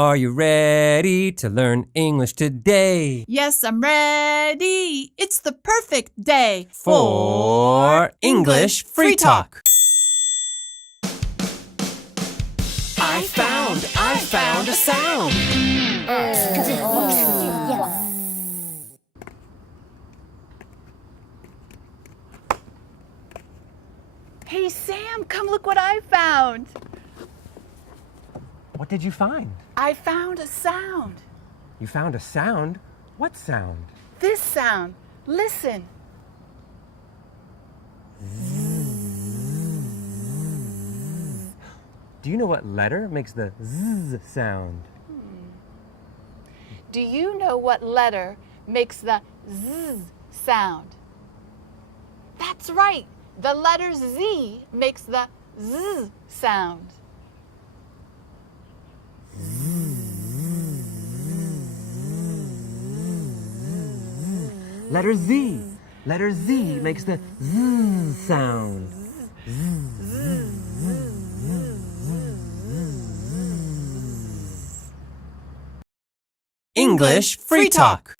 Are you ready to learn English today? Yes, I'm ready. It's the perfect day For English Free Talk. I found a sound. Hey, Sam, come look what I found. What did you find? I found a sound. You found a sound? What sound? This sound. Listen. Do you know what letter makes the Z sound? Do you know what letter makes the Z sound? That's right. The letter Z makes the Z sound. Letter Z. Letter Z makes the Z sound. English Free Talk.